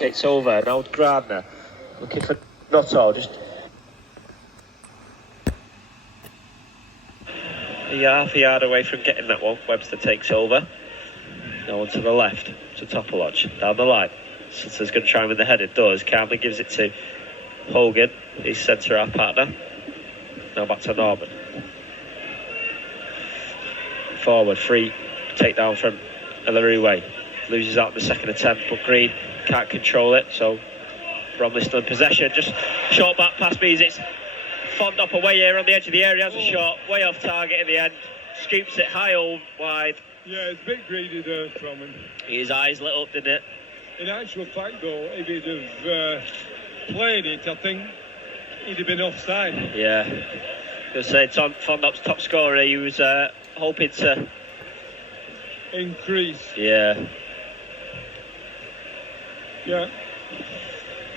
It's over. Now Gardner looking for Notto. Just half a yard away from getting that one. Webster takes over. Now on to the left to Topolodge. Down the line. Sutter's going to try him in the head. It does. Calmly gives it to Hogan, his centre half partner. Now back to Norman. Forward, free takedown from Ellery. Loses out in the second attempt, but Green can't control it, so Bromley still in possession. Just short back pass means it's Fondop away here on the edge of the area. Has a shot, way off target in the end. Scoops it high or wide. Yeah, it's a bit greedy there from him. His eyes lit up, didn't it? In actual fact, though, if he'd have played it, I think he'd have been offside. Yeah. I was going to say, Fondop's top scorer, he was hoping to increase. Yeah. Yeah.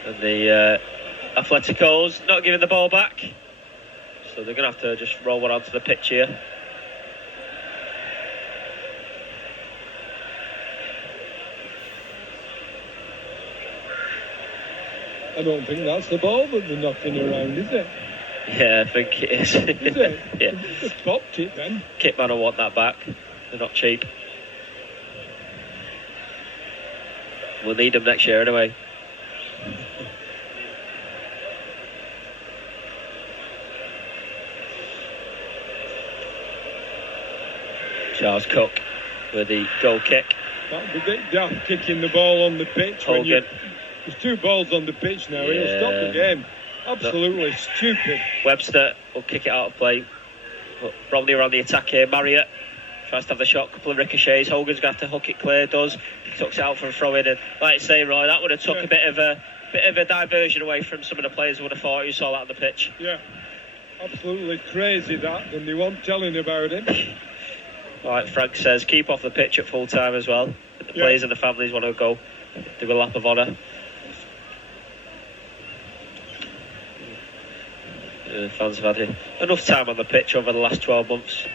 And the Atleticos not giving the ball back. So they're going to have to just roll one onto the pitch here. I don't think that's the ball that they're knocking around, is it? Yeah, I think it is. Is it? Yeah. Just popped it then. Kitman will want that back. They're not cheap. We'll need them next year anyway. Charles Cook with the goal kick. That would be a bit daft kicking the ball on the pitch. Hogan. There's two balls on the pitch now. Yeah. He'll stop the game. Absolutely stupid. Webster will kick it out of play. But Bromley are on the attack here. Marriott tries to have the shot. Couple of ricochets. Hogan's going to have to hook it clear. Does. Tucks it out for a throw in. And like you say, Roy, that would have took a bit of a diversion away from some of the players who would have thought who saw that on the pitch. Yeah. Absolutely crazy that. And they weren't telling about it. Like Frank says, keep off the pitch at full time as well. The players and the families want to go do a lap of honour. Fans have had enough time on the pitch over the last 12 months.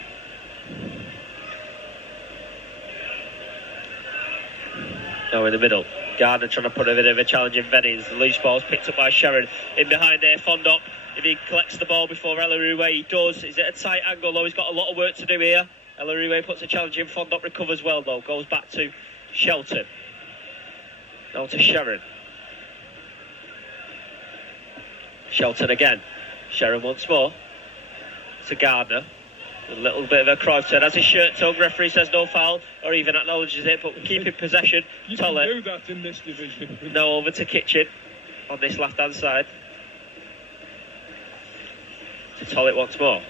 Now in the middle, Gardner trying to put a bit of a challenge in Vennings. The loose ball's picked up by Sharon. In behind there, Fondop. If he collects the ball before Ellery, he does. Is it a tight angle though? He's got a lot of work to do here. Ellery puts a challenge in. Fondop recovers well though. Goes back to Shelton. Now to Sharon. Shelton again. Sharon once more to Gardner. A little bit of a Cruyff turn. Has his shirt tugged. Referee says no foul, or even acknowledges it, but keeping possession. You Tollett. can do that in this division. Now over to Kitchen on this left-hand side. To Tollett once more.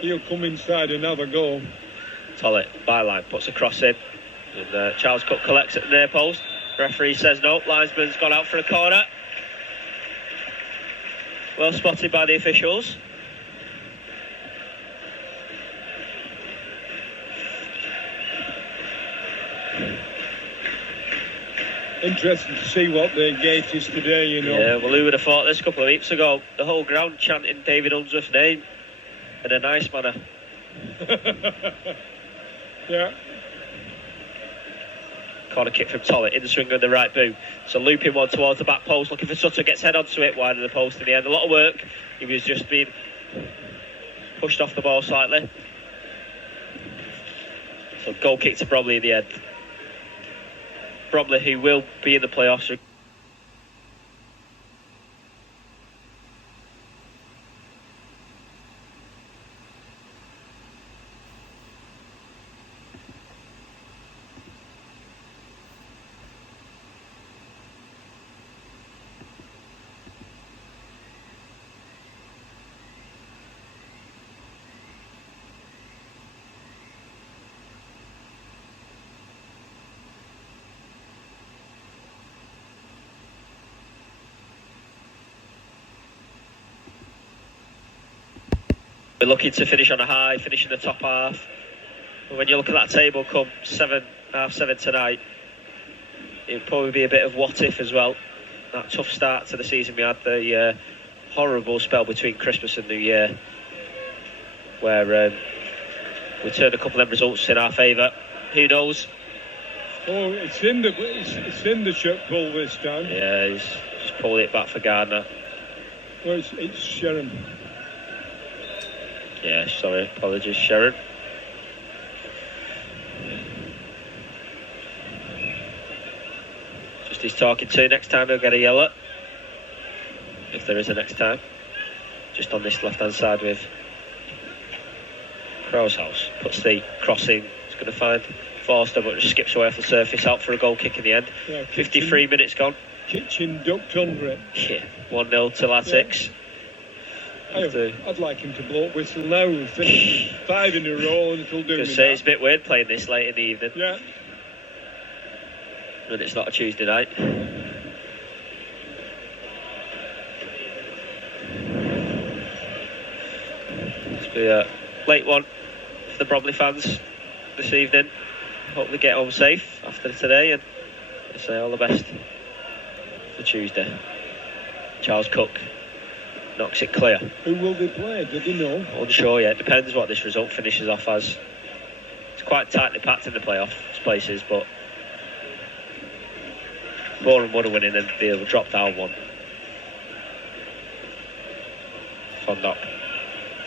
He'll come inside and have a go. Tollett, byline, puts a cross in. And Charles Cook collects at the near post. Referee says no. Linesman's gone out for a corner. Well spotted by the officials. Interesting to see what their gate is today, you know. Yeah, well, who would have thought this a couple of weeks ago? The whole ground chanting David Unsworth's name in a nice manner. Yeah. Corner kick from Tollett, in the swing of the right boot. So looping one towards the back post, looking for Sutter, gets head onto it, wide of the post in the end. A lot of work. He was just being pushed off the ball slightly. So goal kick to Bromley in the end. Bromley, who will be in the playoffs. We're looking to finish on a high, finish in the top half. But when you look at that table come 7:30 tonight, it would probably be a bit of what if as well. That tough start to the season we had, the horrible spell between Christmas and New Year, where we turned a couple of results in our favour. Who knows? Oh, it's in the shot pull this time. Yeah, he's just pulled it back for Gardner. Oh, it's Sharon. Yeah, sorry, apologies, Sharon. Just he's talking to. Next time he'll get a yellow. If there is a next time. Just on this left-hand side with Crow's House. Puts the crossing. He's going to find Forster, but just skips away off the surface, out for a goal kick in the end. Yeah, 53 minutes gone. Kitchen ducked under it. Yeah, 1-0 to Latics. I'd like him to blow up whistle now. We've finished 5 in a row and it'll do me. It's a bit weird playing this late in the evening. Yeah. And it's not a Tuesday night. It's be a late one for the Bromley fans this evening. Hope they get home safe after today, and I say all the best for Tuesday. Charles Cook knocks it clear. Who will they play? Did you know? Unsure yet. Depends what this result finishes off as. It's quite tightly packed in the playoff places, but Boreham would have winning and they would drop down one. Fondop.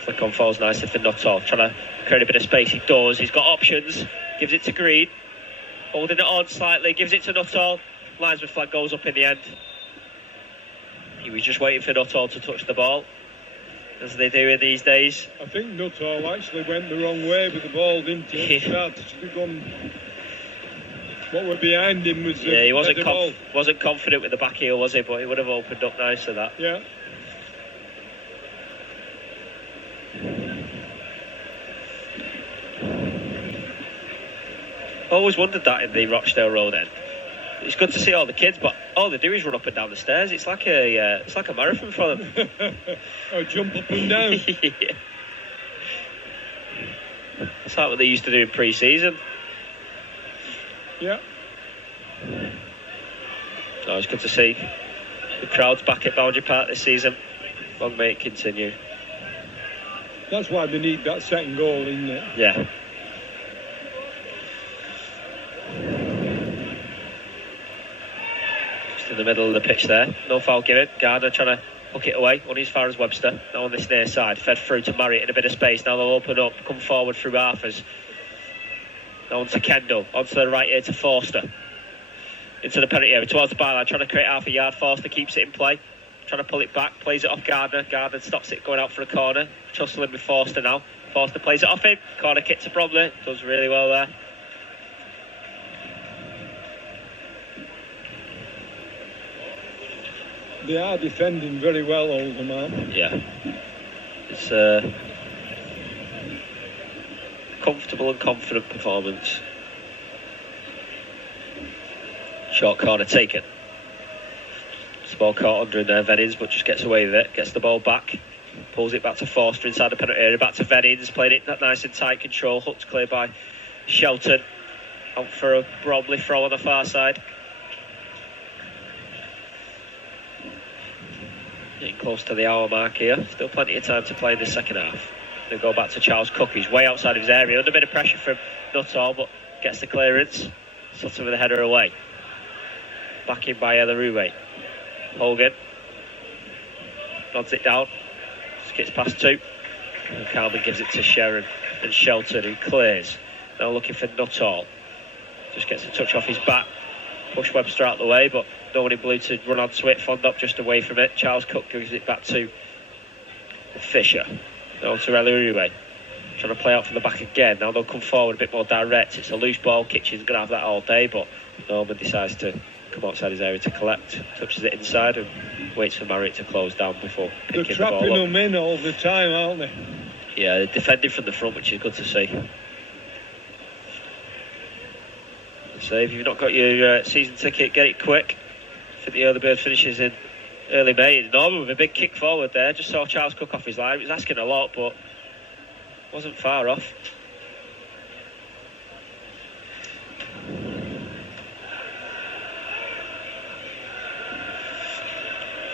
Flick on falls nicely for Nuttall. Trying to create a bit of space. He does. He's got options. Gives it to Green. Holding it on slightly. Gives it to Nuttall. Linesman flag goes up in the end. He was just waiting for Nuttall to touch the ball, as they do in these days. I think Nuttall actually went the wrong way with the ball, didn't he? Should have gone. What were behind him was. Yeah, he wasn't confident with the back heel, was he? But he would have opened up nicely, that. Yeah. Always wondered that in the Rochdale Road end. It's good to see all the kids, but all they do is run up and down the stairs. It's like a marathon for them. Or jump up and down. Yeah. That's like what they used to do in pre-season. Yeah. No, it's good to see the crowds back at Boundary Park this season. Long may it continue. That's why they need that second goal, isn't it? Yeah. In the middle of the pitch there, no foul given. Gardner trying to hook it away, only as far as Webster. Now on this near side, fed through to Marriott in a bit of space. Now they'll open up, come forward through Arthurs. Now on to Kendall, onto the right here to Forster. Into the penalty area, towards the byline, trying to create half a yard. Forster keeps it in play, trying to pull it back, plays it off Gardner. Gardner stops it going out for a corner. Tussling with Forster now. Forster plays it off him. Corner kick to Bromley, does really well there. They are defending very well, Oldham, aren't they? Yeah. It's a comfortable and confident performance. Short corner taken. It's the ball caught under in there, Vennings, but just gets away with it. Gets the ball back. Pulls it back to Forster inside the penalty area. Back to Vennings. Played it nice and tight control. Hooked clear by Shelton. Out for a Bromley throw on the far side. Getting close to the hour mark here. Still plenty of time to play in the second half. They go back to Charles Cook. He's way outside of his area. Under a bit of pressure from Nuttall, but gets the clearance. Sutton with the header away. Back in by Elarouwe. Hogan nods it down. Skips past two. And Carlman gives it to Sharon and Shelton, who clears. Now looking for Nuttall. Just gets a touch off his back. Push Webster out the way, but no one in blue to run onto it. Fondop just away from it. Charles Cook gives it back to Fisher. Now to Elarouwe. Trying to play out from the back again. Now they'll come forward a bit more direct. It's a loose ball. Kitchen's going to have that all day, but Norman decides to come outside his area to collect. Touches it inside and waits for Marriott to close down before picking the ball up. They're trapping them in all the time, aren't they? Yeah, they're defending from the front, which is good to see. So if you've not got your season ticket, get it quick. I think the early bird finishes in early May. Norman with a big kick forward there. Just saw Charles Cook off his line. He was asking a lot, but wasn't far off.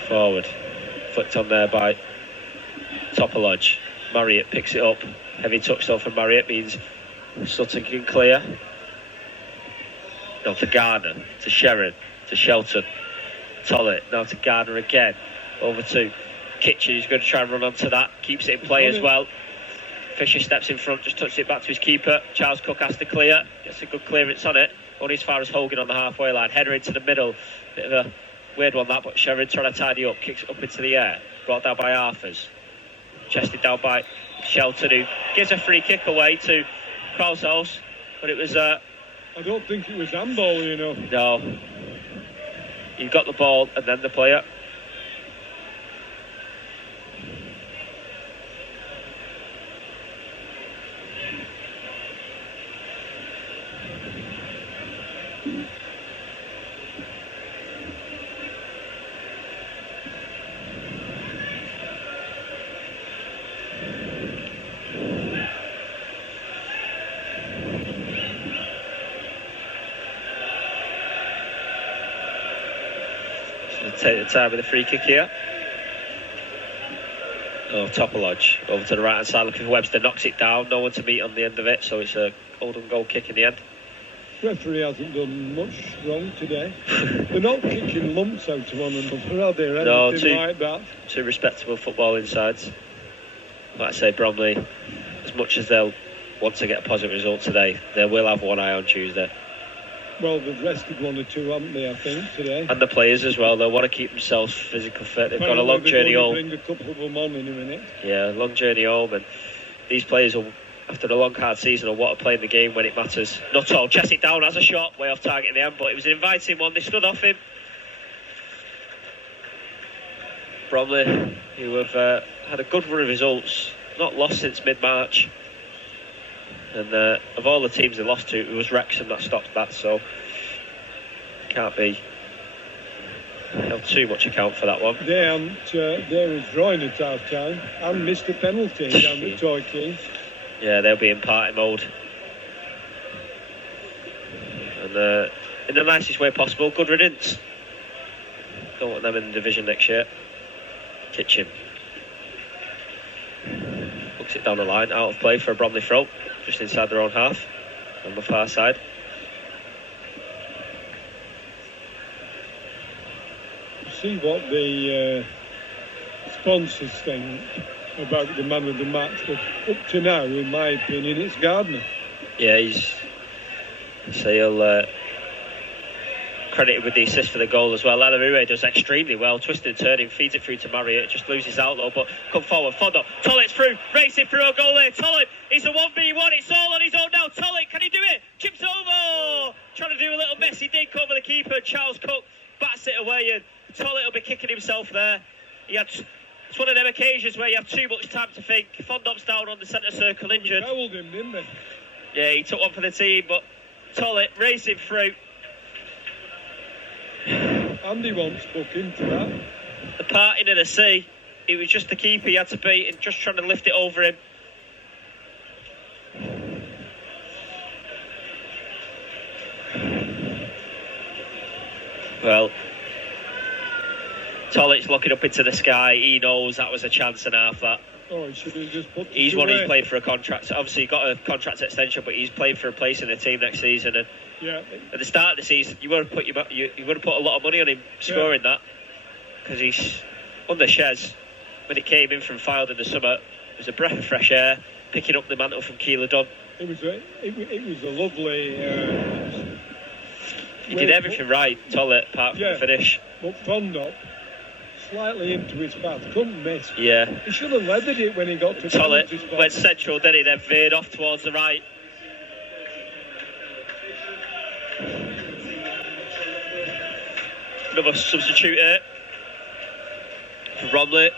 Forward. Flicked on there by Topolodge. Marriott picks it up. Heavy touch though from Marriott means Sutton can clear. Now to Garner, to Sherrin, to Shelton, Tollett, now to Garner again, over to Kitchen, who's going to try and run onto that, keeps it in play as well. Fisher steps in front, just touches it back to his keeper. Charles Cook has to clear, gets a good clearance on it, only as far as Hogan on the halfway line. Header into the middle, bit of a weird one that, but Sherrin trying to tidy up, kicks it up into the air, brought down by Arthurs, chested down by Shelton, who gives a free kick away to Kraushaus, but it was I don't think it was handball, you know. No, you got the ball and then the player. Take the time with the free kick here. Topolodge over to the right hand side looking for Webster, knocks it down, no one to meet on the end of it, so it's a Oldham goal kick in the end. Referee hasn't done much wrong today. They're not kicking lumps out of one another, are they? No, like that. Two respectable footballing sides. Like I say, Bromley, as much as they'll want to get a positive result today, they will have one eye on Tuesday. Well, they've rested one or two, haven't they, I think, today? And the players as well. They'll want to keep themselves physical fit. They've got a long journey home. Bring a couple of them on in a minute. Yeah, long journey home, and these players will, after a long hard season, will want to play in the game when it matters. Not all. Chest it down, has a shot, way off target in the end, but it was an inviting one. They stood off him. Bromley, who have had a good run of results, not lost since mid-March. And of all the teams they lost to, it was Wrexham that stopped that, so can't be held too much account for that one. They were drawing at half time and missed a penalty down the Torquay. Yeah, they'll be in party mode. And in the nicest way possible, good riddance. Don't want them in the division next year. Kitchen hooks it down the line, out of play for a Bromley throw, just inside their own half on the far side. See what the sponsors think about the man of the match, but up to now, in my opinion, it's Gardner. Yeah, he'll credited with the assist for the goal as well. Lalarue does extremely well, twisting and turning, feeds it through to Marriott, just loses out though, but come forward, Fondo, Tollett's through, racing through a goal there, Tollett, it's a 1v1, it's all on his own now, Tollett, can he do it? Chips over, trying to do a little messy dig over the keeper, Charles Cook bats it away, and Tollett will be kicking himself there. It's one of them occasions where you have too much time to think. Fondop's down on the centre circle, injured. They fouled him, didn't they? Yeah, he took one for the team, but Tollett racing through. Andy wants book into that. The parting of the sea. It was just the keeper he had to beat and just trying to lift it over him. Well, Tollett's looking up into the sky. He knows that was a chance and a half, that. Oh, he should have just put it He's one away. who's played for a contract. Obviously, he got a contract extension, but he's played for a place in the team next season. And yeah. At the start of the season, you would have put a lot of money on him scoring that, because he's under Shez. When he came in from Fylde in the summer, it was a breath of fresh air, picking up the mantle from Keeler Dunn. It was a lovely. He did everything right, Tollett, apart from the finish. But Fondop, slightly into his path, couldn't miss. Yeah. He should have leathered it when he got to Tollett went central, didn't he? Then veered off towards the right. Another substitute here for Bromley.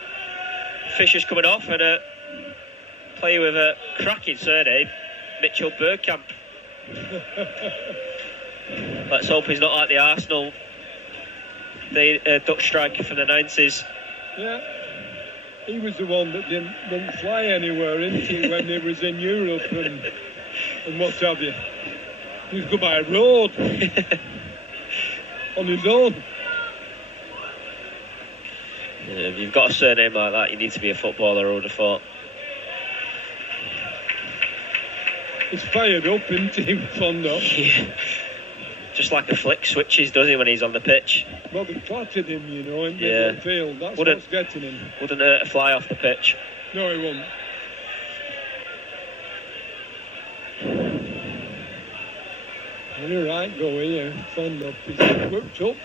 Fisher's coming off, and a player with a cracking surname, Mitchell Bergkamp. Let's hope he's not like the Arsenal Dutch striker from the 90s. Yeah, he was the one that didn't fly anywhere, didn't he, when he was in Europe and what have you. He was go by road on his own. Yeah, if you've got a surname like that, you need to be a footballer, I would have thought. He's fired up, isn't he, Fondo? Yeah. Just like a flick switches, does he, when he's on the pitch? Well, they clattered him, in midfield. That's what's getting him. Wouldn't hurt a fly off the pitch. No, he won't. Very right go here. Fond up. He's whipped up.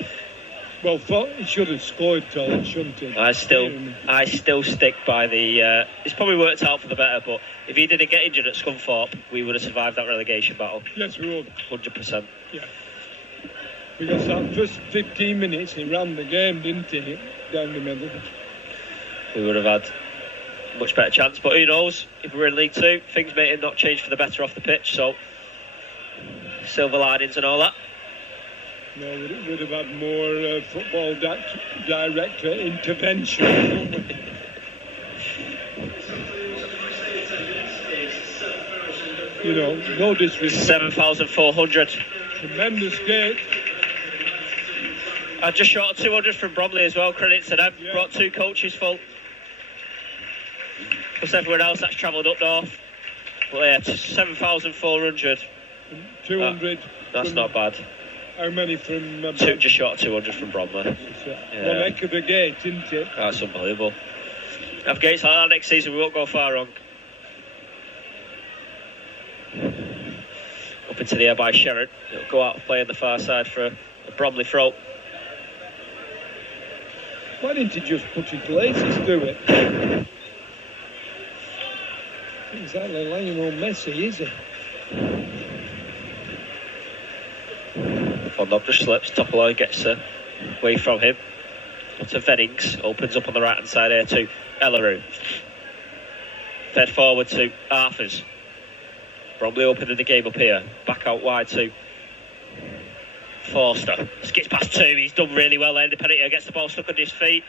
Well, he should have scored, Tom, shouldn't he? I still stick by the... it's probably worked out for the better, but if he didn't get injured at Scunthorpe, we would have survived that relegation battle. Yes, we would. 100%. Yeah. Because that first 15 minutes, he ran the game, didn't he? Down the middle. We would have had a much better chance, but who knows? If we were in League Two, things may have not changed for the better off the pitch, so... silver linings and all that. No, we would have had more football director intervention. No disrespect. 7,400. Tremendous gate. Just short of 200 from Bromley as well. Credit to them. Yeah. Brought 2 coaches full. Plus everyone else that's travelled up north. But yeah, 7,400. 200. That's not bad. How many from... just short of 200 from Bromley. Yeah. One heck of a gate, isn't it? That's unbelievable. Have gates like that next season, we won't go far wrong. Up into the air by Sherrod. It'll go out and play on the far side for a Bromley throw. Why didn't he just put his laces through it? Exactly Lionel Messi, is he? Fondop just slips. Topolo gets away from him. To Vennings. Opens up on the right hand side here to Elleroy. Fed forward to Arthurs. Bromley opening the game up here. Back out wide to Forster. Skips past 2. He's done really well there. The penalty gets the ball stuck under his feet.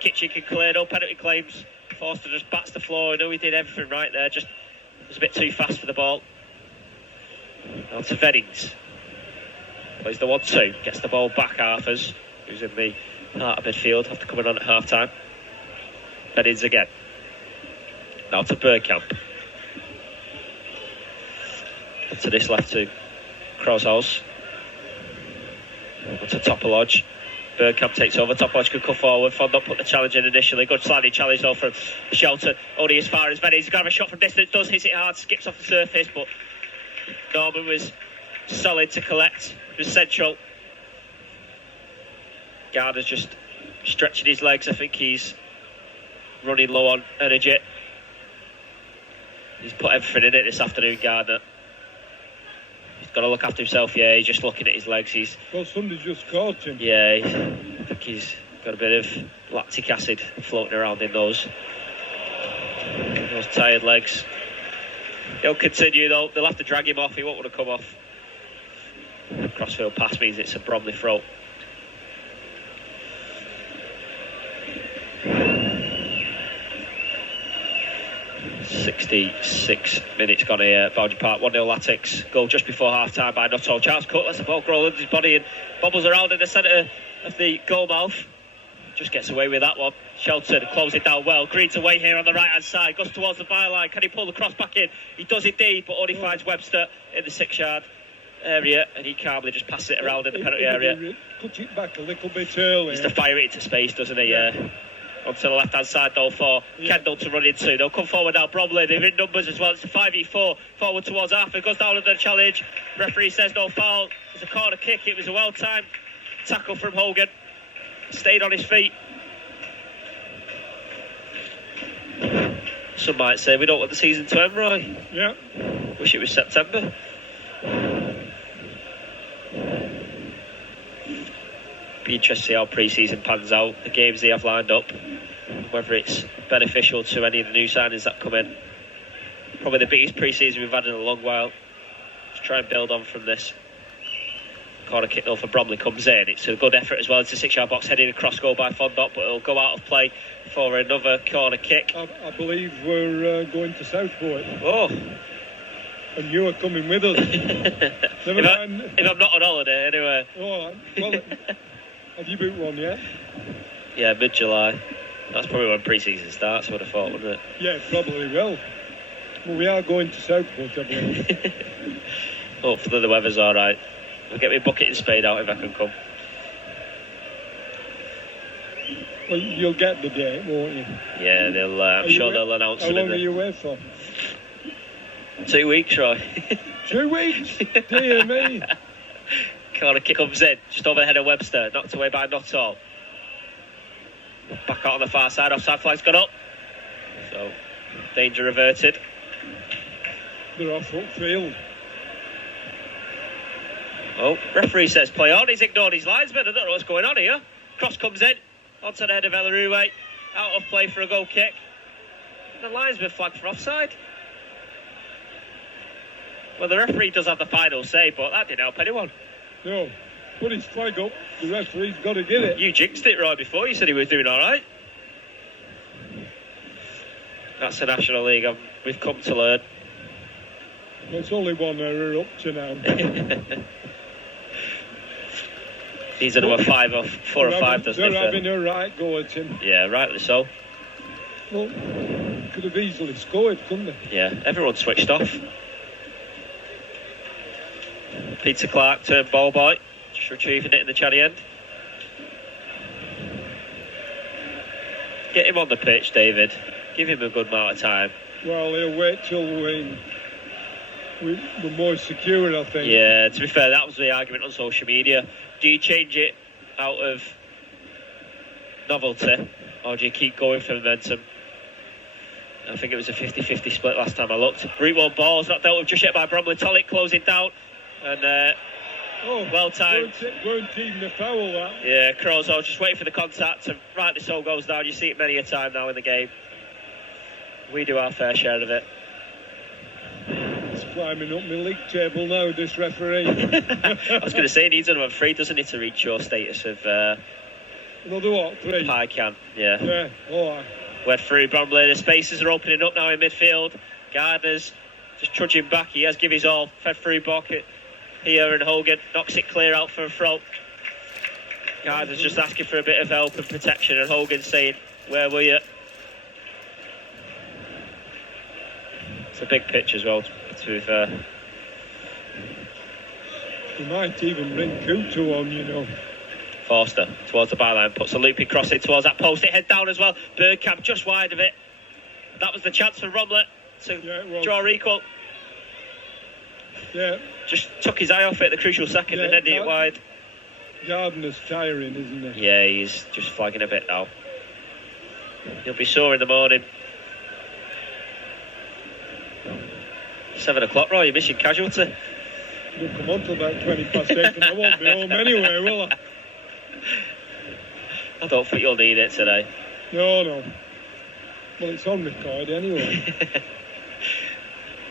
Kitchen can clear. No penalty claims. Forster just bats the floor. I know he did everything right there. Just was a bit too fast for the ball. Now to Vennings. Plays the 1-2. Gets the ball back. Arthurs, who's in the heart of midfield, after coming on at half time. Vennings again. Now to Bergkamp. To this left to Crosshouse. To Topolodge. Bergkamp takes over. Topolodge could come forward. Fondop put the challenge in initially. Good sliding challenge though from Shelton. Only as far as Vennings. He's got to have a shot from distance. Does hit it hard. Skips off the surface. But Norman was solid to collect. It was central. Gardner's just stretching his legs. I think he's running low on energy. He's put everything in it this afternoon, Gardner. He's got to look after himself. Yeah, he's just looking at his legs. Well, somebody just caught him. Yeah, I think he's got a bit of lactic acid floating around in those tired legs. He'll continue though. They'll have to drag him off. He won't want to come off. Crossfield pass means it's a Bromley throw. .66 minutes gone here at Boundary Park. 1-0 Latics. Goal just before half time by Nuttall. Charles Cook lets the ball roll under his body and bobbles around in the centre of the goal mouth. Just gets away with that one. Shelton closes it down well. Green's away here on the right hand side. Goes towards the byline. Can he pull the cross back in? He does indeed, but only finds Webster in the 6-yard area, and he calmly just passes it around in the penalty area. Cut it back a little bit early. He's to fire it into space, doesn't he? Yeah. Onto the left hand side though for Kendall to run into. They'll come forward now. Bromley, they're in numbers as well. It's a 5v4 forward towards Arthur. Goes down under the challenge. Referee says no foul. It's a corner kick. It was a well timed tackle from Hogan. Stayed on his feet. Some might say we don't want the season to end, Roy. Yeah. Wish it was September. Be interested to see how pre-season pans out, the games they have lined up, whether it's beneficial to any of the new signings that come in. Probably the biggest pre-season we've had in a long while. Let's try and build on from this. Corner kick though for Bromley comes in. It's a good effort as well. It's a 6-yard box heading across goal by Fondop, but it'll go out of play for another corner kick. I believe we're going to Southport. Oh. And you are coming with us. Never mind. If I'm not on holiday anyway. Oh, well, have you booked one yet? Yeah, mid-July. That's probably when pre-season starts, I would have thought, wouldn't it? Yeah, probably will. Well, we are going to Southport, I believe. Hopefully the weather's alright. I'll get my bucket and spade out if I can come. Well, you'll get the date, won't you? Yeah, I'm sure they'll announce it. How long are you away for? 2 weeks, Roy. 2 weeks? Dear me. Corner kick comes in, just over the head of Webster, knocked away by Nuttall. Back out on the far side, offside flag's gone up. So, danger averted. They're off upfield. Oh, referee says play on. He's ignored his linesman. I don't know what's going on here. Cross comes in, onto the head of Elaroué. Out of play for a goal kick. The linesman flagged for offside. Well, the referee does have the final say, but that didn't help anyone. No, put his flag up. The referee's got to get it. You jinxed it right before. You said he was doing all right. That's the National League. We've come to learn. There's only one error up to now. He's a number 5 or 4 or 5, doesn't he? They're having a right go at him. Yeah, rightly so. Well, could have easily scored, couldn't they? Yeah, everyone switched off. Peter Clark turned ball boy, just retrieving it in the Chaddy end. Get him on the pitch, David. Give him a good amount of time. Well, he'll wait till we're more secure, I think. Yeah, to be fair, that was the argument on social media. Do you change it out of novelty, or do you keep going for momentum? I think it was a 50-50 split last time I looked. Route 1 ball's not dealt with just yet by Bromley. Tolick closing down, and well timed. Weren't even a foul, that. Yeah, Crozo just waiting for the contact, and rightly so goes down. You see it many a time now in the game. We do our fair share of it. He's climbing up my league table now, this referee. I was going to say, he needs another 3, doesn't he, to reach your status of... Another what, 3? Pie can, yeah. Yeah, alright. Went through Bromley, the spaces are opening up now in midfield. Gardner's just trudging back, he has given his all. Fed through Bockett here, and Hogan knocks it clear out for a throw. Gardner's just asking for a bit of help and protection, and Hogan's saying, where were you? It's a big pitch as well, to be fair. He might even bring Kuto on, you know. Forster towards the byline, puts a looping cross in towards that post. It head down as well. Bergkamp just wide of it. That was the chance for Bromley to draw equal. Yeah. Just took his eye off it at the crucial second and ended it wide. Gardner's tiring, isn't he? Yeah, he's just flagging a bit now. He'll be sore in the morning. 7 o'clock, Roy, you're missing casualty. You'll come on till about 20 past 8 and I won't be home anyway, will I? I don't think you'll need it today. No. Well, it's on record anyway.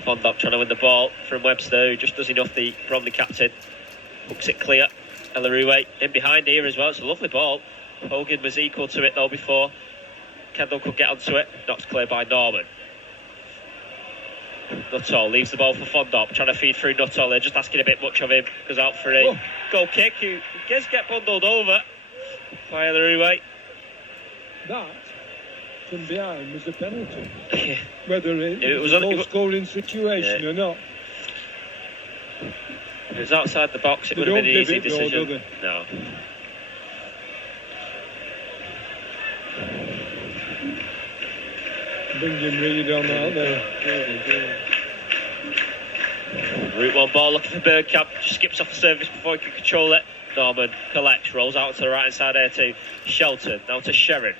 Fondop trying to win the ball from Webster, who just does enough, the Bromley captain. Hooks it clear. Elaroué in behind here as well. It's a lovely ball. Hogan was equal to it though before Kendall could get onto it. Knocked clear by Norman. Nuttall leaves the ball for Fondop, trying to feed through Nuttall. They're just asking a bit much of him. Goes out for a goal kick. Who does get bundled over by Elaroué. That from behind was a penalty. Yeah. Whether it was a goal-scoring situation or not. If it was outside the box, it would have been an easy decision. No. Bringing Reed on out there. Route 1 ball looking for Bergkamp. Just skips off the surface before he can control it. Norman collects, rolls out to the right hand side there to Shelton. Now to Sherrin.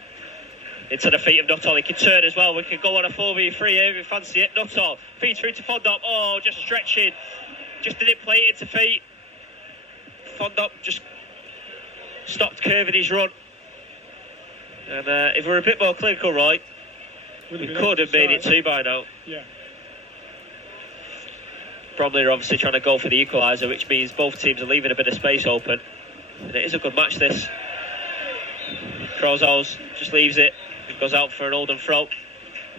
Into the feet of Nuttall. He can turn as well. We can go on a 4v3 here if we fancy it. Nuttall feeds through to Fondop. Oh, just stretching. Just didn't play it into feet. Fondop just stopped curving his run. And if we were a bit more clinical, Roy, we could have made it 2 by now. Yeah. Bromley are obviously trying to go for the equaliser, which means both teams are leaving a bit of space open. And it is a good match, this. Crozos just leaves it. It goes out for an Oldham throw.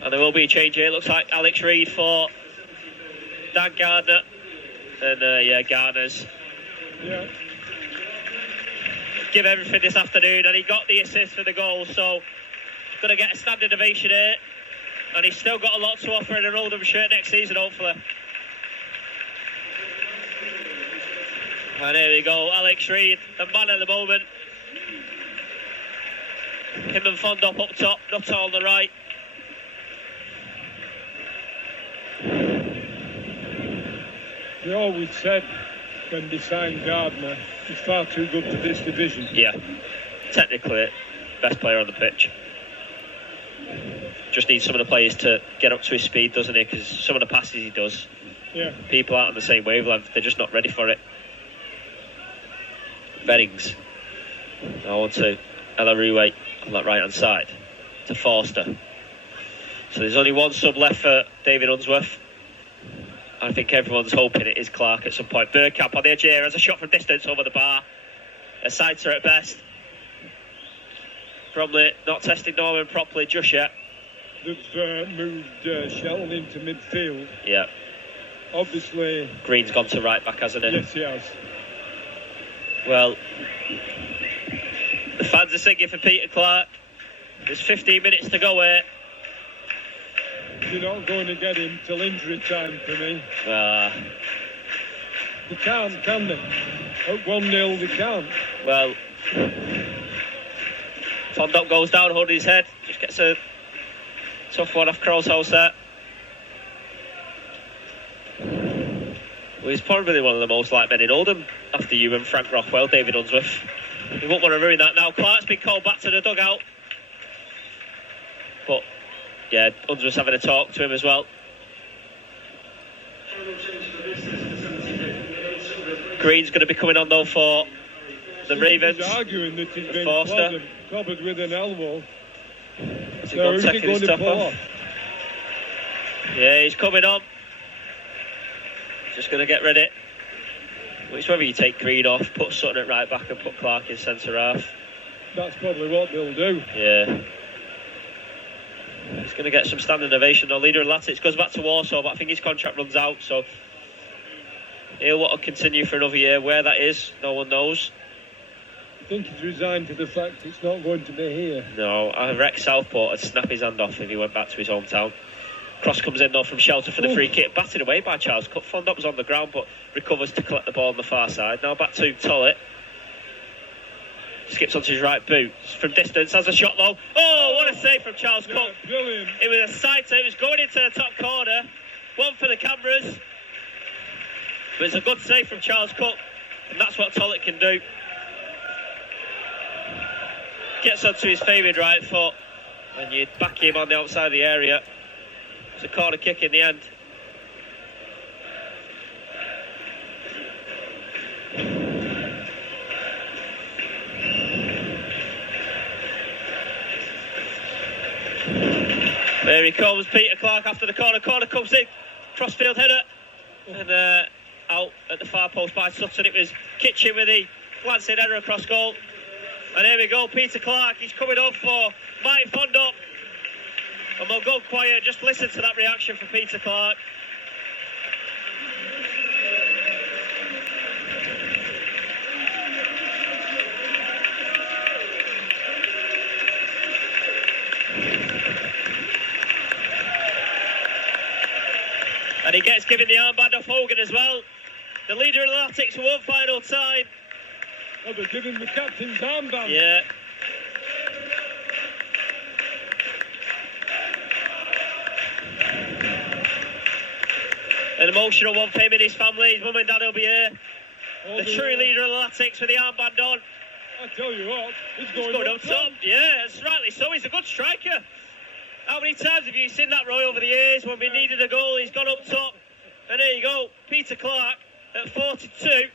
And there will be a change here. Looks like Alex Reid for Dan Gardner. And Gardner's. Yeah. Give everything this afternoon, and he got the assist for the goal, so going to get a standing ovation here. And he's still got a lot to offer in an Oldham shirt next season, hopefully. And here we go, Alex Reid, the man of the moment. Him and Fondop up top, Nuttall on the right. They always said when they signed Gardner, he's far too good for this division. Yeah, technically, best player on the pitch. Just needs some of the players to get up to his speed, doesn't he? Because some of the passes he does, people aren't on the same wavelength. They're just not ready for it. Bennings. Now on to Elaroué on that right hand side. To Forster. So there's only one sub left for David Unsworth. I think everyone's hoping it is Clark at some point. Bergkamp on the edge here has a shot from distance over the bar. A sighter at best. Bromley not testing Norman properly just yet. They've moved Shelton into midfield. Yeah. Obviously. Green's gone to right back, hasn't he? Yes, he has. Well, the fans are singing for Peter Clark. There's 15 minutes to go here. You're not going to get him till injury time for me. They can't, can they? At 1-0 they can't. Well, Fondop goes down, holding his head. Just gets a tough one off Krooshaus there. Well, he's probably one of the most liked men in Oldham after you and Frank Rockwell, David Unsworth. We won't want to ruin that now. Clark's been called back to the dugout. But, yeah, Unsworth's having a talk to him as well. Green's going to be coming on though for the Ravens. He's arguing that he's been Forster. clobbered with an elbow. Has he gone taking his top off? Yeah, he's coming on. Just going to get ready. It's whether you take Green off, put Sutton at right back and put Clark in centre half. That's probably what they'll do. Yeah. He's going to get some standing ovation. The leader of Latics goes back to Warsaw, but I think his contract runs out, so he'll want to continue for another year. Where that is, no one knows. I think he's resigned to the fact it's not going to be here. No, I reckon Southport would snap his hand off if he went back to his hometown. Cross comes in though from Shelter for the free kick, batted away by Charles Cup. Fondop was on the ground but recovers to collect the ball on the far side. Now back to Tollett. Skips onto his right boot from distance, has a shot though. Oh, what a save from Charles Cook. Brilliant. It was a sighter, it was going into the top corner. One for the cameras. But it's a good save from Charles Cook, and that's what Tollett can do. Gets onto his favoured right foot, and you back him on the outside of the area. It's a corner kick in the end. There he comes, Peter Clark after the corner. Corner comes in, crossfield header, and out at the far post by Sutton. It was Kitchen with the glancing header across goal. And here we go, Peter Clark. He's coming up for Mike Fondop. And we'll go quiet, just listen to that reaction from Peter Clark. And he gets given the armband off Hogan as well. The leader of the Latics for one final time. Oh, they're giving the captain's armband. Yeah. An emotional one for him and his family. His mum and dad will be here. The true leader of the Latics with the armband on. I tell you what, he's going up top. Yeah, that's rightly so. He's a good striker. How many times have you seen that, Roy, over the years when we needed a goal? He's gone up top. And there you go, Peter Clark at 42.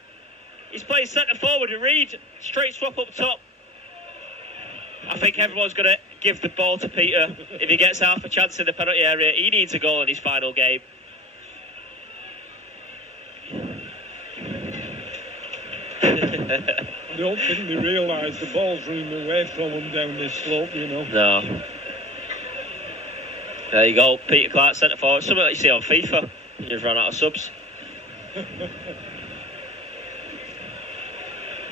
He's playing centre forward and Reid straight swap up top. I think everyone's going to give the ball to Peter if he gets half a chance in the penalty area. He needs a goal in his final game. I don't think they realise the ball's running away from them down this slope, you know. No. There you go, Peter Clark, centre forward. Something that you see on FIFA. You've run out of subs.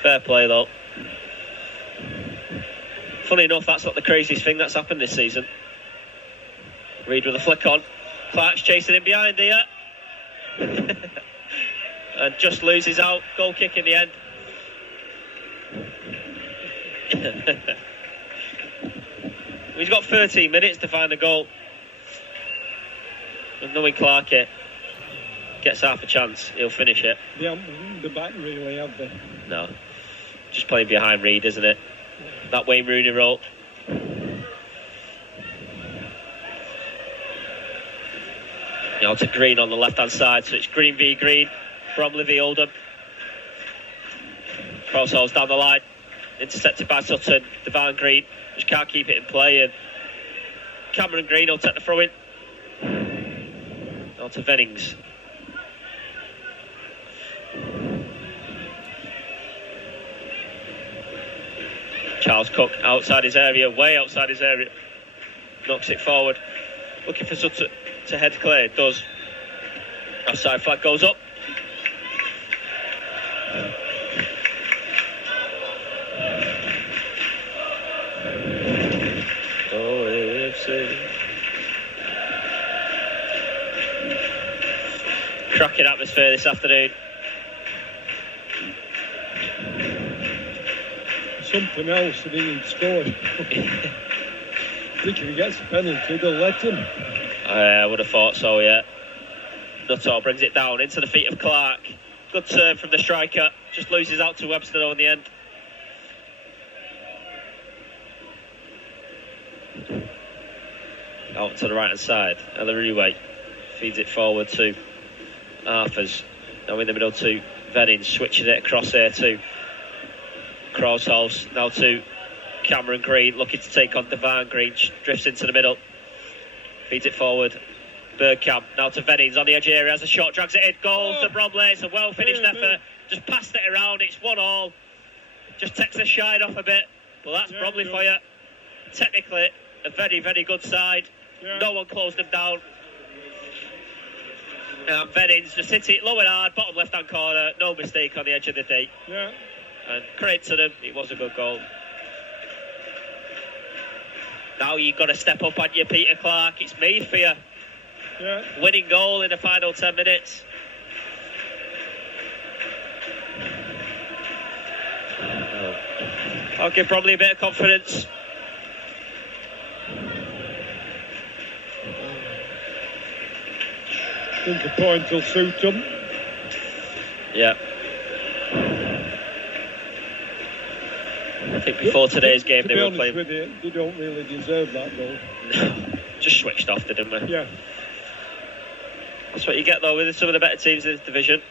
Fair play though. Funny enough, that's not the craziest thing that's happened this season. Reid with a flick on. Clark's chasing him behind here. and just loses out. Goal kick in the end. He's got 13 minutes to find the goal. And knowing Clark gets half a chance, he'll finish it. They haven't the back really, have they? No. Just playing behind Reed, isn't it? That Wayne Rooney role. Now to Green on the left-hand side, so it's Green v Green, Bromley v Oldham. Crossholes down the line, intercepted by Sutton. Devine Green just can't keep it in play, and Cameron Green will take the throw in. Now to Vennings. Charles Cook outside his area, way outside his area. Knocks it forward. Looking for Sutton to head clear. It does. Offside flag goes up. OAFC. Cracking atmosphere this afternoon. Something else that he scored. I think if he gets a penalty, they'll let him. I would have thought so, yeah. Nuttall brings it down into the feet of Clark. Good turn from the striker. Just loses out to Webster though in the end. Out to the right hand side. Ellery feeds it forward to Arthurs. Now in the middle to Vennings, switching it across there to Crosshouse. Now to Cameron Green, looking to take on Devine Green. Drifts into the middle. Feeds it forward. Bergkamp now to Vennings on the edge area. Has a shot, drags it in. Goal to Bromley. It's a well finished effort. Just passed it around. It's 1-1. Just takes the shine off a bit. Well, that's Bromley for you. Technically, a very, very good side. No one closed them down. Vennings just hit it low and hard, bottom left hand corner. No mistake on the edge of the D. Yeah. And credit to them, it was a good goal. Now you've got to step up on your Peter Clark. It's made for you. Yeah. Winning goal in the final 10 minutes. I'll give Bromley a bit of confidence. I think a point will suit them. Yeah. I think before today's game they were playing. With you, they don't really deserve that goal. Just switched off, didn't they? Yeah. That's what you get though with some of the better teams in this division.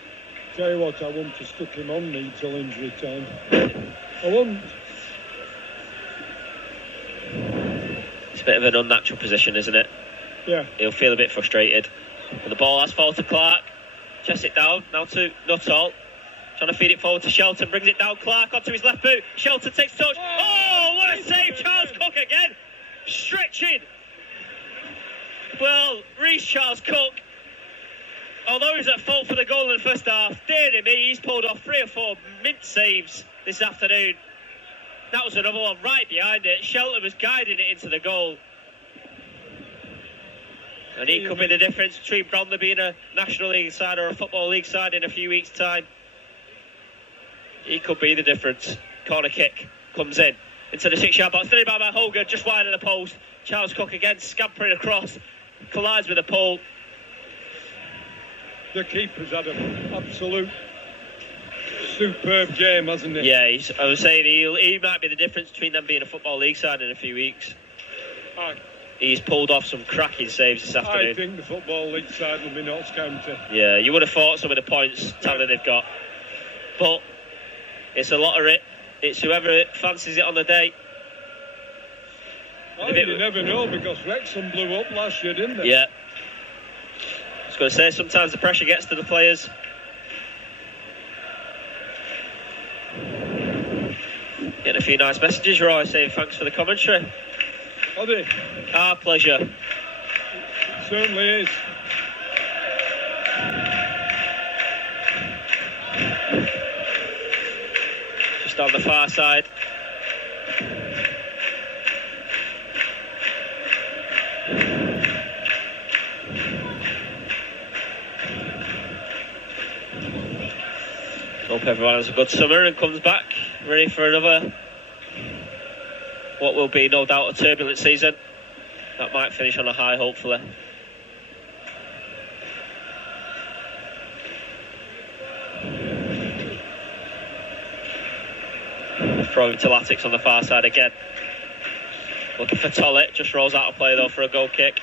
Tell you what, I wouldn't have stuck him on me till injury time. I wouldn't. It's a bit of an unnatural position, isn't it? Yeah. He'll feel a bit frustrated. But the ball has fallen to Clark. Chests it down, now to Nuttall. Trying to feed it forward to Shelton, brings it down. Clark onto his left boot. Shelton takes touch. Oh, what a save! Charles Cook again. Stretching. Well, Reece Charles Cook, although he's at fault for the goal in the first half, dear me, he's pulled off 3 or 4 mint saves this afternoon. That was another one right behind it. Shelton was guiding it into the goal. And he could be the difference between Bromley being a National League side or a Football League side in a few weeks' time. He could be the difference. Corner kick comes in into the 6-yard box. Delivered by Hogan, just wide of the post. Charles Cook again scampering across. Collides with the pole. The keeper's had an absolute superb game, hasn't he? Yeah, I was saying he might be the difference between them being a Football League side in a few weeks. He's pulled off some cracking saves this afternoon. I think the Football League side will be Notts County. Yeah, you would have thought some of the points tally they've got. But it's a lottery. It's whoever fancies it on the day. Oh, you never know, because Wrexham blew up last year, didn't they? Yeah. I was going to say, sometimes the pressure gets to the players. Getting a few nice messages, Roy, saying thanks for the commentary. Are they? Our pleasure. It certainly is. Just on the far side. Hope everyone has a good summer and comes back ready for another, what will be no doubt a turbulent season. That might finish on a high, hopefully. Throwing to Latics on the far side again. Looking for Tollett, just rolls out of play though for a goal kick.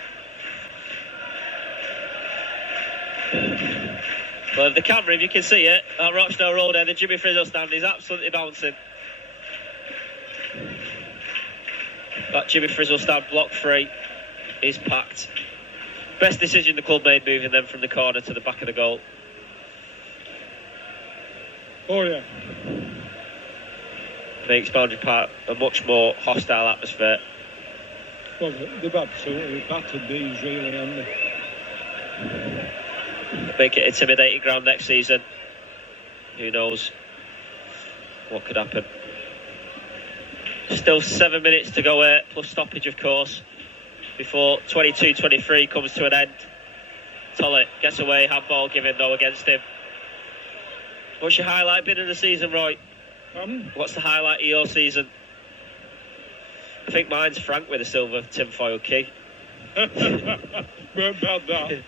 Well, the camera, if you can see it, that Rochdale Road there, the Jimmy Frizzle stand is absolutely bouncing. That Jimmy Frizzle stand, block 3, is packed. Best decision the club made, moving them from the corner to the back of the goal. Oh yeah. Makes Boundary Park a much more hostile atmosphere. Well, they've absolutely battered these, really, haven't they? Make it intimidating ground next season. Who knows what could happen. Still 7 minutes to go here, plus stoppage, of course, before 22-23 comes to an end. Tollett gets away, handball given though against him. What's your highlight been of the season, Roy? What's the highlight of your season? I think mine's Frank with a silver tinfoil key. Weren't bad, that.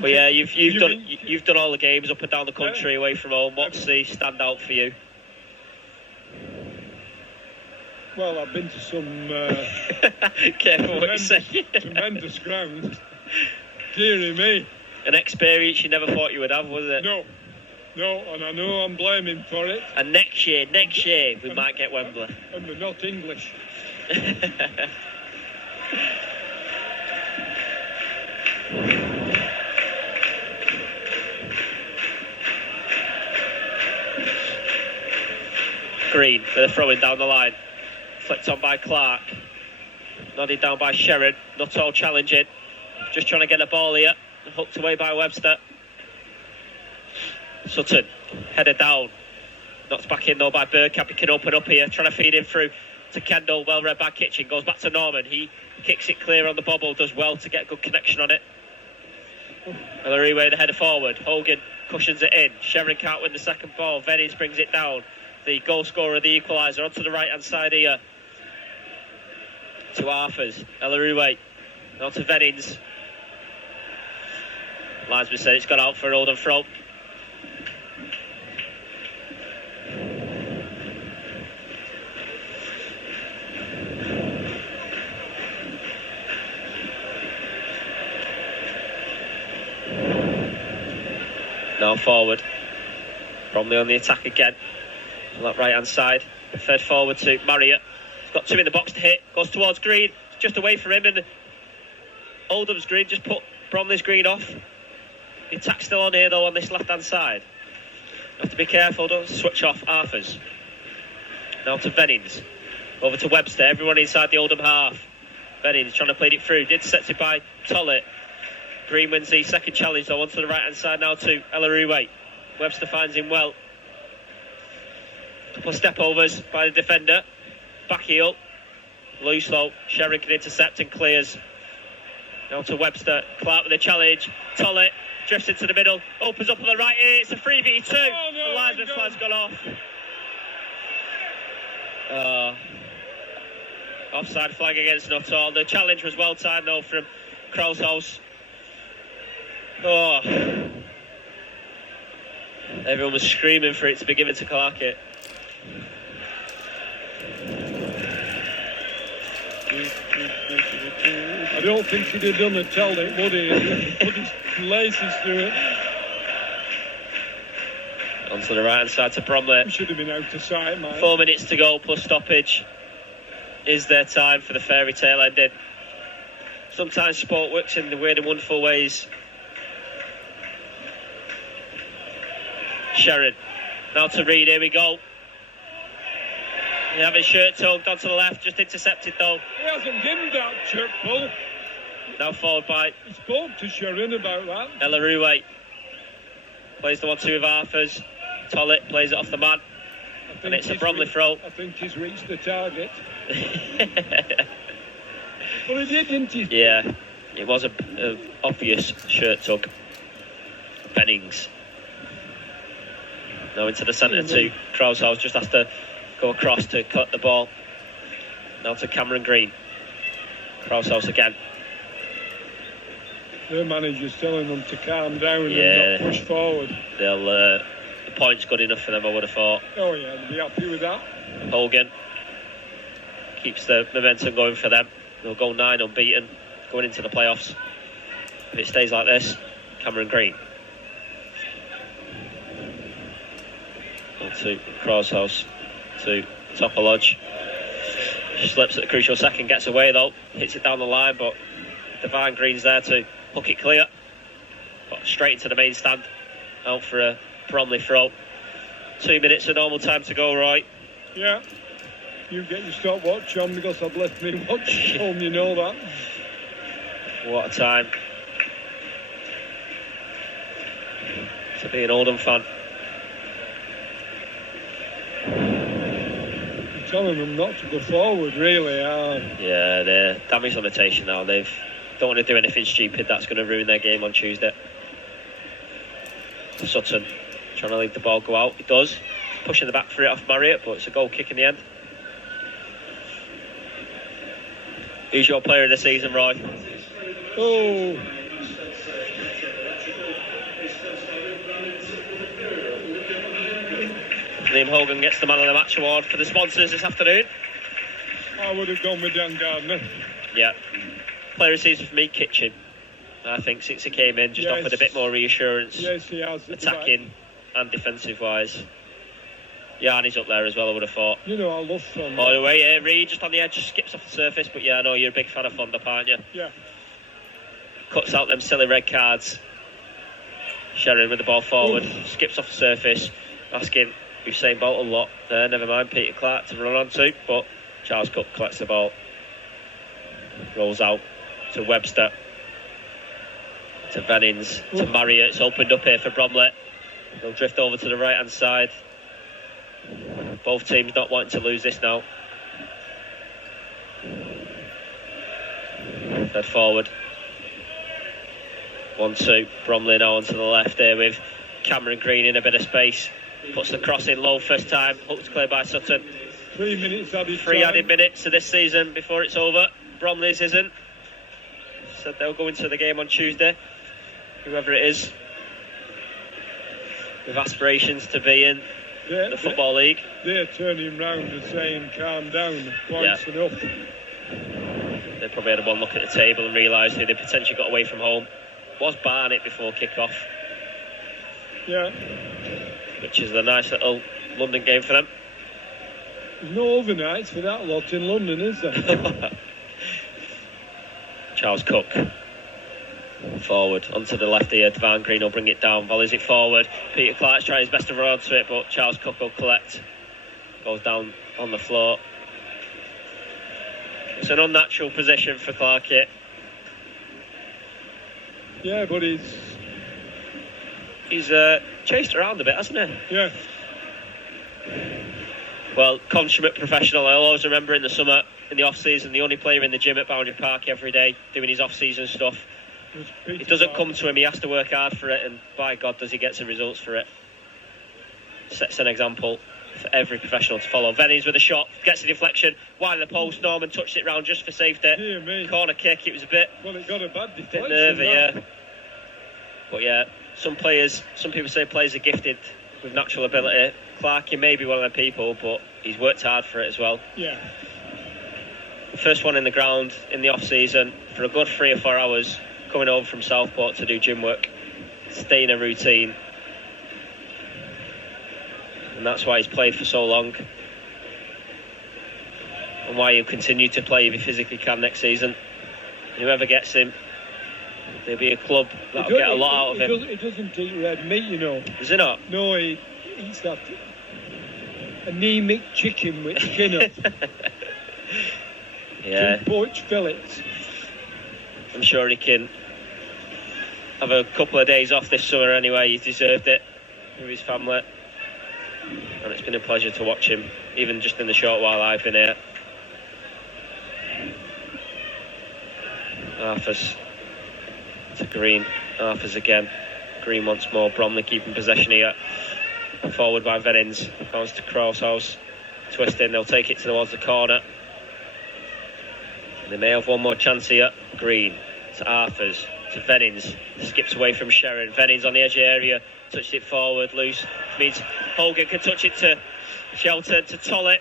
But yeah, you've done all the games up and down the country, away from home. What's the standout for you? Well, I've been to some Careful what you say. tremendous grounds. Deary me. An experience you never thought you would have, was it? No, and I know I'm blaming for it. And next year, we might get Wembley. And they're not English. Green with a throwing down the line. Flicked on by Clark. Nodded down by Sherrod. Not all challenging. Just trying to get a ball here. Hooked away by Webster. Sutton, header down. Knocked back in though by Burkamp. He can open up here. Trying to feed him through to Kendall. Well read by Kitchen. Goes back to Norman. He kicks it clear on the bobble. Does well to get a good connection on it. Ellery the header forward. Hogan cushions it in. Sheridan can't win the second ball. Vennings brings it down. The goal scorer, the equaliser, onto the right hand side here. To Arthurs. Ellery on to Vennings. Linesman said it's gone out for an Oldham throw. Now forward. Bromley on the attack again. On that right hand side. Fed forward to Marriott. He's got 2 in the box to hit. Goes towards Green. Just away from him. And Oldham's Green just put Bromley's Green off. The attack's still on here though on this left hand side. Have to be careful, don't switch off Arthurs. Now to Vennings. Over to Webster. Everyone inside the Oldham half. Vennings trying to play it through. Intercepted by Tollett. Green wins the second challenge though, onto the right hand side now to Ellery. Webster finds him well. Couple of step overs by the defender. Back heel. Loose though. Sheridan can intercept and clears. Now to Webster. Clark with a challenge. Tollett drifts into the middle. Opens up on the right here. It's a 3v2. The linesman flag's gone off. Offside flag against Nuttall. The challenge was well timed though from Krausehaus. Everyone was screaming for it to be given to Clarkett. I don't think he'd have done a tell it, would he? Put his laces through it. Onto the right hand side to Bromley. He should have been out of sight, man. 4 minutes to go plus stoppage. Is there time for the fairy tale ending? Sometimes sport works in the weird and wonderful ways. Sheridan. Now to Reed, here we go. They have his shirt tugged onto the left, just intercepted though. He hasn't given that shirt pull. Now forward by... He spoke to Sheridan about that. Ellery plays the 1-2 with Arthurs. Tollett plays it off the man. And it's a Bromley throw. I think he's reached the target. Well, he did, didn't he? Yeah, it was an obvious shirt tug. Vennings. Now into the centre to Krausehaus, just has to go across to collect the ball. Now to Cameron Green. Krausehaus again. Their manager's telling them to calm down and not push forward. The point's good enough for them, I would have thought. Oh yeah, they'll be happy with that. Hogan keeps the momentum going for them. They'll go 9 unbeaten going into the playoffs. If it stays like this, Cameron Green. To Krausehaus, to Topolodge. Slips at the crucial second, gets away though, hits it down the line, but Devine Green's there to hook it clear. But straight into the main stand, out for a Bromley throw. 2 minutes of normal time to go, Roy. Yeah, you get your stopwatch on because I've left me watch home, you know that. What a time to be an Oldham fan. Telling them not to go forward, really. Yeah, they're damage limitation now. They don't want to do anything stupid that's going to ruin their game on Tuesday. Sutton trying to leave the ball go out. He does. He's pushing the back for it off Marriott, but it's a goal kick in the end. Who's your player of the season, Roy? Oh, Liam Hogan gets the Man of the Match award for the sponsors this afternoon. I would have gone with Dan Gardner. Yeah. Player of the season for me, Kitchen. I think since he came in, just offered a bit more reassurance. Yes, he has. Attacking and defensive wise. Yarny's up there as well, I would have thought. You know, I love Fonda. By the way, yeah, Reed just on the edge, just skips off the surface. But yeah, I know you're a big fan of Fonda, aren't you? Yeah. Cuts out them silly red cards. Sheridan with the ball forward, skips off the surface, asking Usain Bolt a lot there. Never mind Peter Clark to run onto, but Charles Cook collects the ball, rolls out to Webster, to Vennings, to Marriott. It's opened up here for Bromley. They'll drift over to the right hand side. Both teams not wanting to lose this now. Fed forward. 1-2. Bromley now onto the left there with Cameron Green in a bit of space. Puts the cross in low first time. Hooked clear by Sutton. 3 minutes added. 3 added minutes to this season before it's over. Bromley's isn't. So they'll go into the game on Tuesday. Whoever it is. With aspirations to be in the Football League. They're turning round and saying, calm down. Points enough. They probably had one look at the table and realised who they potentially got away from home. Was Barnet before kick-off. Yeah. Which is a nice little London game for them. There's no overnights for that lot in London, is there? Charles Cook. Forward, onto the left here. Devine Green will bring it down, volleys it forward. Peter Clark's trying his best to run onto it, but Charles Cook will collect. Goes down on the floor. It's an unnatural position for Clark here. Yeah, but he's chased around a bit, hasn't he? Yeah. Well, consummate professional. I'll always remember in the summer, in the off-season, the only player in the gym at Boundary Park every day doing his off-season stuff. It doesn't come to him, he has to work hard for it, and by God does he get some results for it. Sets an example for every professional to follow. Vennings with a shot, gets a deflection, wide of the post. Norman touched it round just for safety. Dear me. Corner kick, it was a bit... Well, it got a bad deflection. Bit nervy, yeah. But yeah, some people say players are gifted with natural ability. Clarkie may be one of the people, but he's worked hard for it as well. Yeah. First one in the ground in the off-season for a good 3 or 4 hours, coming over from Southport to do gym work, stay in a routine. And that's why he's played for so long. And why he'll continue to play if he physically can next season. And whoever gets him, there'll be a club that'll get a lot out of him. He doesn't eat red meat, you know. Does he not? No, he eats that anemic chicken with skin up. Yeah. 2 poached fillets. I'm sure he can have a couple of days off this summer anyway. He's deserved it with his family. And it's been a pleasure to watch him, even just in the short while I've been here. Arthurs to Green. Arthurs again. Green once more. Bromley keeping possession here. Forward by Vennins. Comes to Crosshouse. Twisting, they'll take it towards the corner. They may have one more chance here. Green to Arthurs. To Vennins. Skips away from Sherrin. Vennins on the edge of the area. Touched it forward. Loose. Means Hogan can touch it to Shelton. To Tollett.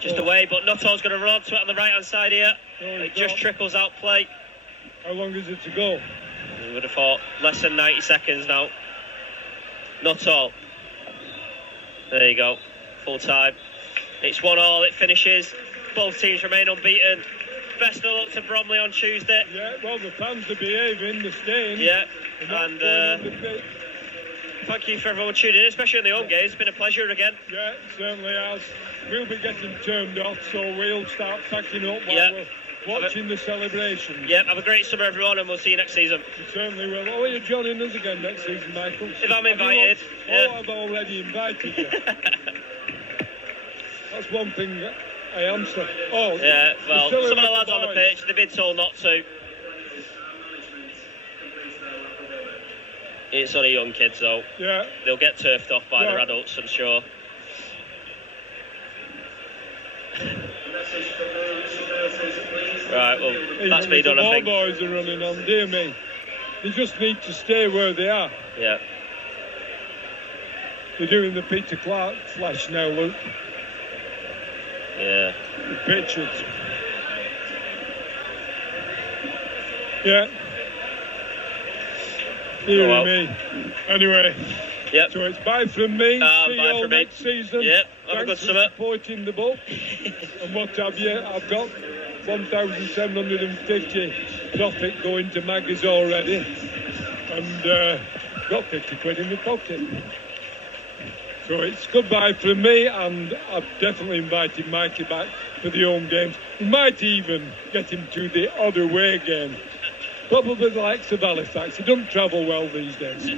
Just away, but Nuttall's going to run to it on the right hand side here. It just trickles out play. How long is it to go? We would have thought less than 90 seconds now. Nuttall. There you go. Full time. It's 1-1. It finishes. Both teams remain unbeaten. Best of luck to Bromley on Tuesday. Yeah, well, the fans are behaving, they're staying. Yeah, and thank you for everyone tuning in, especially in the home games. It's been a pleasure again. Yeah, it certainly has. We'll be getting turned off, so we'll start packing up while we're watching the celebrations. Yeah, have a great summer, everyone, and we'll see you next season. We certainly will. Oh, you're joining us again next season, Michael. If I'm invited. I've already invited you. That's one thing I answer. Oh, yeah, well, some of the lads on the pitch, they've been told not to. It's only young kids, though. Yeah. They'll get turfed off by their adults, I'm sure. Right, well, that's me done, I think. The boys are running on, dear me. They just need to stay where they are. Yeah. They're doing the Peter Clark flash now, Luke. Yeah. The pitches. Yeah. Dear me. Anyway. Yep. So it's bye from me. See bye you all from me. next season. Yep. Have a good for summer. Supporting the book. And what have you? I've got 1,750 profit going to Maggie's already. And got 50 quid in my pocket. So it's goodbye from me, and I've definitely invited Mikey back for the home games. We might even get him to the other way game. Probably the likes of Halifax. He doesn't travel well these days.